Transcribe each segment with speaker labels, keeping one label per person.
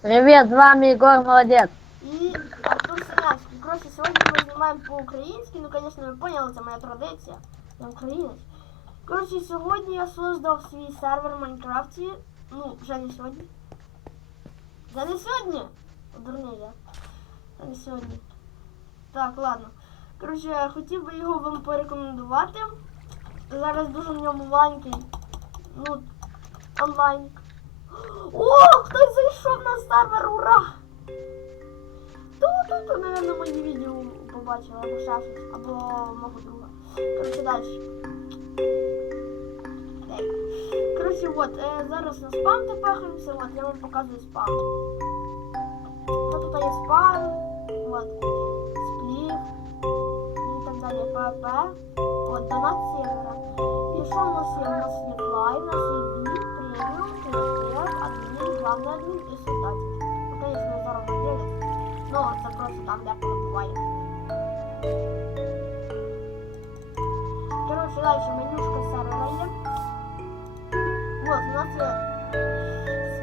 Speaker 1: Привет, с вами Егор, молодец.
Speaker 2: І Артур Синявський. Коротше, сьогодні ми знімаємо по-українськи. Ну, звісно, ви поняли, це моя традиція. Я українець. Коротше, сьогодні я создав свій сервер в Майнкрафті. Ну, вже не сьогодні. Вже не сьогодні? Дурний я. Вже не сьогодні. Так, ладно. Коротше, хотів би його вам порекомендувати. Зараз дуже в ньому маленький. Ну, онлайн. О, хтось зайшов на сервер, ура! Тут, тут, наверное, мої відео побачили, або ще або мого друга. Коротше, далі. Так. Коротше, от, е, зараз на спам тепехаємося, от, я вам показую спам. Ну, тут є спам, от, сплів, і так далі, ПП, от, донат сервера. І що у нас є? У нас є флай, у нас є віп, преміум, главний адмін і создатель. Ну, конечно, зараз владелец. Ну, це просто там деколи буває. Коротше, далі менюшка сервера. Вот, у нас є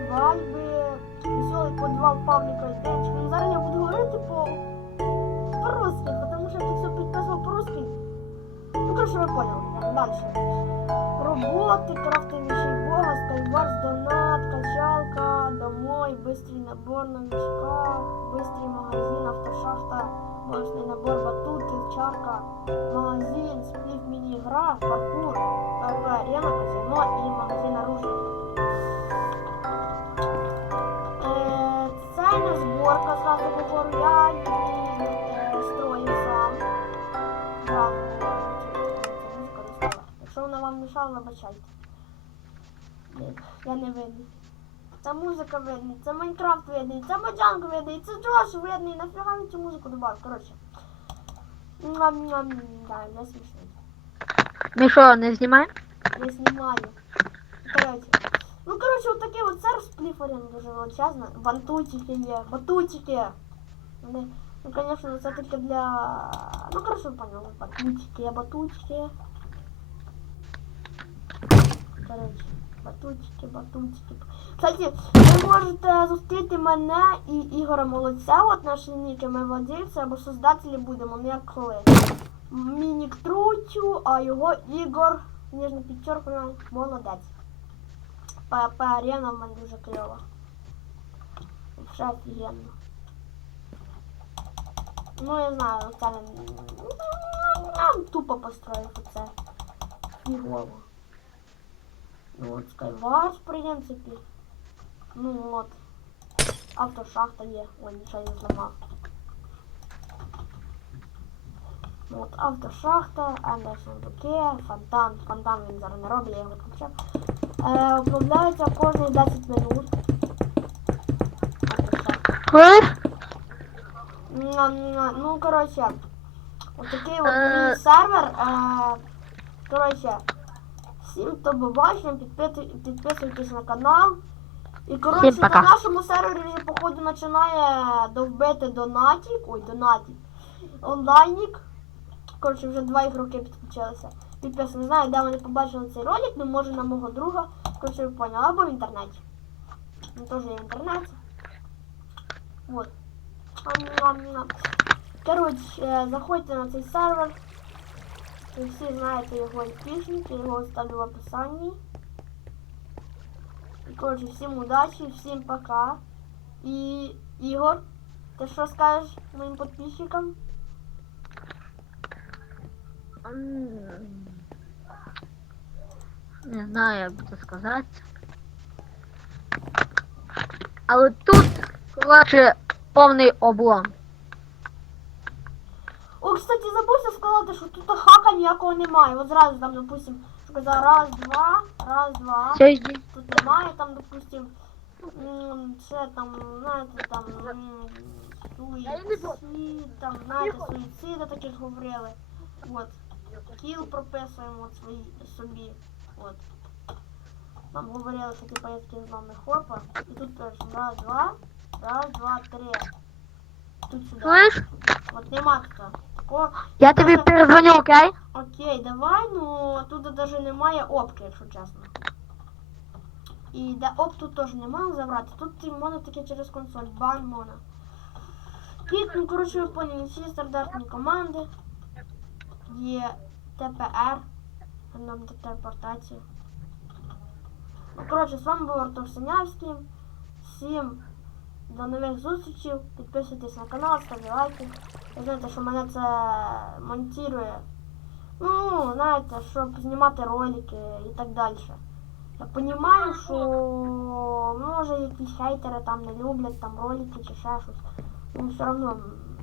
Speaker 2: свадьби, веселий подвал Павліка і Денчика. Ну, зараз я буду говорити по по-русски, тому що я тут все підписував по-русски. Ну, коротше, ви поняли. Далі. Роботи, крафтовіший бога, скайварс, донат, домой, быстрый набор на мешках, быстрый магазин, автошахта, бонусный набор, батуты, чарка, магазин, сплив, мини-игра, паркур, ПВ, арена, казино и магазин оружия. Е, Це не зборка, сразу говорю, я її е, строю сам. Зразу говорю, чи ця музика не стала. Якщо вона вам мішала, вибачайте. Блін, Я не видний. Це музика видний, це Майнкрафт видний, це Моджанг видний, це Джош видний. Нафіга він цю музику добавив? Коротше. Да, не смішно.
Speaker 1: Мы что, не снимаем?
Speaker 2: Я знімаю. Коротше. Ну, коротше, от такий от серф спліферін дуже величезно. Бантутики є, батутики. Вони, ну, звісно, це таке для... Ну, коротше, поняли, батутики, батутики. Коротше, батутики, батутики. Кстати, ви можете зустріти мене і Ігора Молодця, от наші ніки, ми владельці або создателі будемо, ну як коли. Мінік Трутю, а його Ігор, ніжно підчеркнуто, молодець. ПП арена в мене дуже кльова. Вже офігенно. Ну я знаю, це не тупо построїв оце. Фігово. Ну от Skywars, в принципі. Ну от. Автошахта є. Ой, нічого не зламав. Ну, От автошахта, Андерсон Буке, фонтан. Фонтан він зараз не робить, я його включав. Е, Обновляється кожні 10 минут. Автошахта. М-м-м, Ну, коротше, от такий от
Speaker 1: Е.
Speaker 2: мій сервер. Е, коротше, Всім хто побачив, підписуй- підписуйтесь на канал. І коротше,
Speaker 1: Всім пока.
Speaker 2: на нашому сервері вже походу починає довбити донатик. Ой, донатик. Онлайнік. Коротше, вже два ігроки підключилися. Підписано, не знаю, де вони побачили цей ролик, ну може на мого друга. Коротше, ви поняли, або в інтернеті. Він теж є в інтернеті. Вот. Коротше, е, заходьте на цей сервер. Ви всі знаєте його я його оставлю в описанні. І коротше, всім удачі, всім пока. І Ігор, ти що скажеш моїм підписчикам?
Speaker 1: Не знаю, як би це сказати. Але тут, коротше, повний облом.
Speaker 2: О, кстати, забувся сказати, що тут хака ніякого немає. От зразу там, допустим, сказав раз, два, раз, два.
Speaker 1: Все, йди.
Speaker 2: Тут немає, там, допустим, це там, знаєте, там суїцид, там, знаєте, суїциди таких говорили. От. Кіл прописуємо от свої собі. От. Нам говорили, що типа є з нами хопа. І тут пишемо раз, два, раз, два, три.
Speaker 1: Слышь,
Speaker 2: От нема тут. О,
Speaker 1: я тобі перезвоню, окей?
Speaker 2: Окей, давай, ну тут даже немає опки, якщо чесно. І де оп тут теж не можна забрати. Тут ти можна таке через консоль, бан можна. Пік, ну коротше ви поняли, всі стандартні команди. Є ТПР, нам телепортація. Ну, коротше, з вами був Артур Синявський. Всім до нових зустрічей. Підписуйтесь на канал, ставте лайки. Ви знаєте, що мене це монтує. Ну, знаєте, щоб знімати ролики і так далі. Я розумію, що може якісь хейтери там не люблять там ролики чи ще щось. Ну все одно.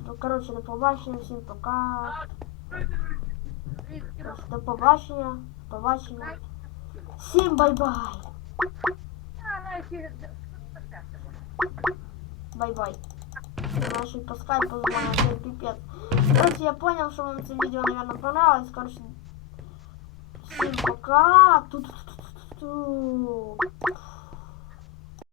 Speaker 2: Ну, коротше, до побачення, всім пока. До побачення, до побачення. Всім бай-бай. Бай-бай. Наши по скайпу звонят, пипец. Короче, я понял, что вам это видео, наверное, понравилось. Короче, всем пока. Ту-ту-ту-ту-ту.